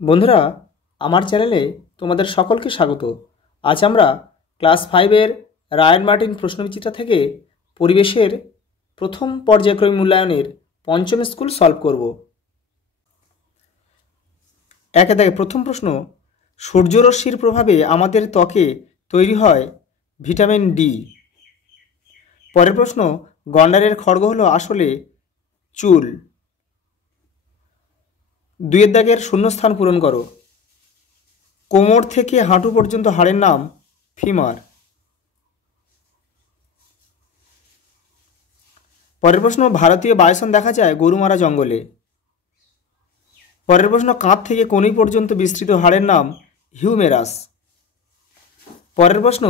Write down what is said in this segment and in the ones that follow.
বন্ধুরা, আমার চ্যানেলে তোমাদের সকলকে স্বাগত। আজ আমরা ক্লাস 5-এর রায়ান মার্টিন প্রশ্নবিচিত্রা থেকে পরিবেশের প্রথম পর্যায়ক্রমিক মূল্যায়নের পঞ্চম স্কুল সলভ করব। একে দেখে প্রথম প্রশ্ন, সূর্যরশ্মির প্রভাবে আমাদের ত্বকে তৈরি হয় ভিটামিন ডি। পরের প্রশ্ন, গন্ডারের খড়গ হলো আসলে চুল। 2-এর দাগের শূন্যস্থান পূরণ করো। কোমর থেকে হাঁটু পর্যন্ত হাড়ের নাম ফিমার। পরের প্রশ্ন, ভারতীয় বাইসন দেখা যায় গরুমারা জঙ্গলে। পরের প্রশ্ন, কাঁধ থেকে কনুই পর্যন্ত বিস্তৃত হাড়ের নাম হিউমেরাস। পরের প্রশ্ন,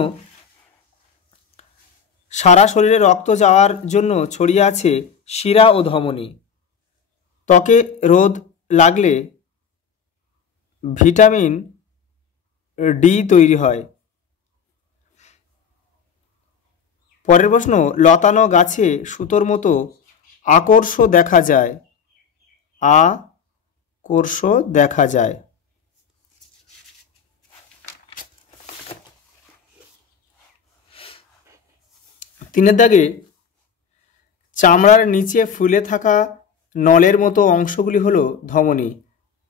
সারা শরীরে রক্ত যাওয়ার জন্য ছড়িয়ে আছে শিরা ও ধমনী। ত্বকে রোদ লাগলে ভিটামিন ডি তৈরি হয়। পরের প্রশ্ন, লতানো গাছে সুতোর মতো আকর্ষ দেখা যায়। আকর্ষ দেখা যায়। 3-এর দাগে, চামড়ার নিচে ফুলে থাকা নলের মতো অংশগুলি হলো ধমনী।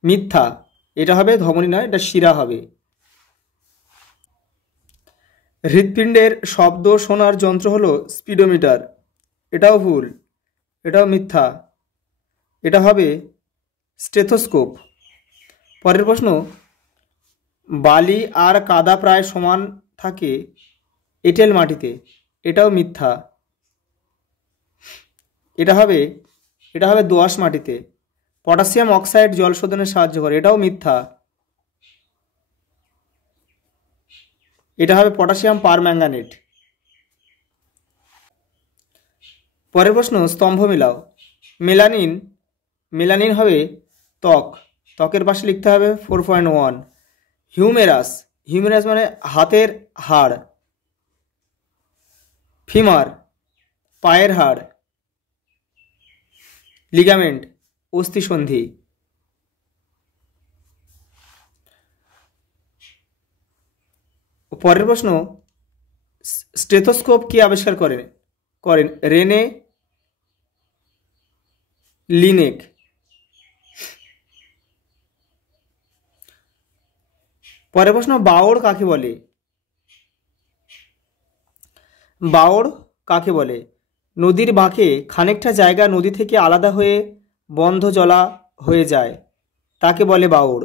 মিথ্যা, এটা হবে ধমনী নয়, এটা শিরা হবে। হৃৎপিণ্ডের শব্দ শোনার যন্ত্র হলো স্পিডোমিটার। এটাও ভুল, এটাও মিথ্যা, এটা হবে স্টেথোস্কোপ। পরের প্রশ্ন, বালি আর কাদা প্রায় সমান থাকে এঁটেল মাটিতে। এটাও মিথ্যা, এটা হবে দোআঁশ মাটিতে। পটাশিয়াম অক্সাইড জল শোধনে সাহায্য করে। এটাও মিথ্যা, এটা হবে পটাশিয়াম পারম্যাঙ্গানেট। পরের প্রশ্ন, স্তম্ভ মেলাও। মেলানিন হবে ত্বকের পাশে লিখতে হবে 4.1। হিউমেরাস মানে হাতের হাড়। ফিমার পায়ের হাড়। লিগামেন্ট অস্থিসন্ধি। পরের প্রশ্ন, স্টেথোস্কোপ কে আবিষ্কার করেন? Rene Laennec. পরের প্রশ্ন, বাওড় কাকে বলে? বাওড় কাকে বলে? নদীর বাঁকে খানিকটা জায়গা নদী থেকে আলাদা হয়ে বন্ধ জলা হয়ে যায়, তাকে বলে বাওড়।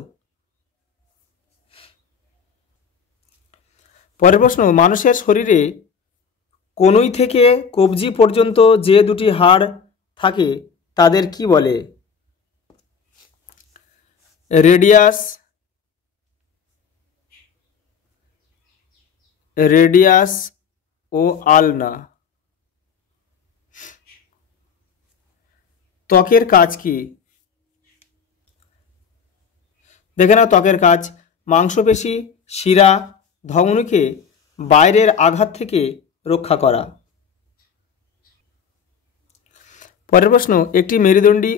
পরের প্রশ্ন, মানুষের শরীরে কনুই থেকে কবজি পর্যন্ত যে দুটি হাড় থাকে তাদের কি বলে? রেডিয়াস ও আলনা। ত্বকের কাজ কি? দেখে নাও ত্বকের কাজ। মাংসপেশি, শিরা, ধমনীকে বাইরের আঘাত থেকে রক্ষা করা। পরের প্রশ্ন, একটি মেরুদণ্ডী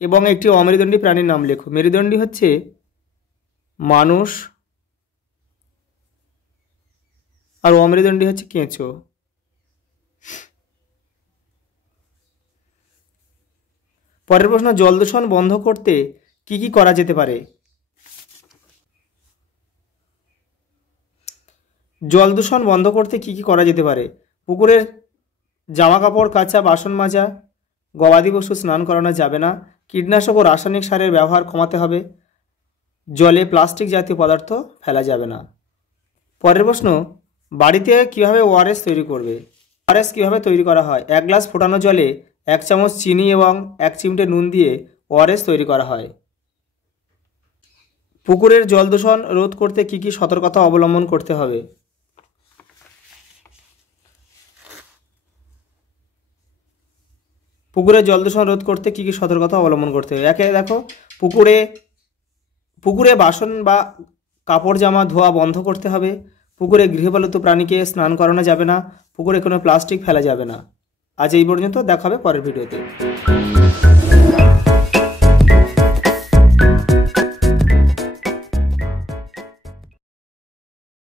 এবং একটি অমেরুদণ্ডী প্রাণীর নাম লেখো। মেরুদণ্ডী হচ্ছে মানুষ আর অমেরুদণ্ডী হচ্ছে কেঁচো। পরের প্রশ্ন, জল দূষণ বন্ধ করতে কি কি করা যেতে পারে? জল দূষণ বন্ধ করতে কি কি করা যেতে পারে? পুকুরের জামা কাপড় কাচা, বাসন মাজা, গবাদি পশু স্নান করানো যাবে না। কীটনাশক ও রাসায়নিক সারের ব্যবহার কমাতে হবে। জলে প্লাস্টিক জাতীয় পদার্থ ফেলা যাবে না। পরের প্রশ্ন, বাড়িতে কিভাবে ওআরএস তৈরি করবে? ওআরএস কিভাবে তৈরি করা হয়? 1 গ্লাস ফোটানো জলে 1 চামচ চিনি এবং 1 চিমটে নুন দিয়ে ওআরএস তৈরি করা হয়। পুকুরের জল দূষণ রোধ করতে কি কি সতর্কতা অবলম্বন করতে হবে? পুকুরে জল দূষণ রোধ করতে কি কি সতর্কতা অবলম্বন করতে হবে? একে দেখো, পুকুরে বাসন বা কাপড় জামা ধোয়া বন্ধ করতে হবে। পুকুরে গৃহপালিত প্রাণীকে স্নান করানো যাবে না। পুকুরে কোনো প্লাস্টিক ফেলা যাবে না। আজ এই পর্যন্ত, দেখা হবে পরের ভিডিওতে।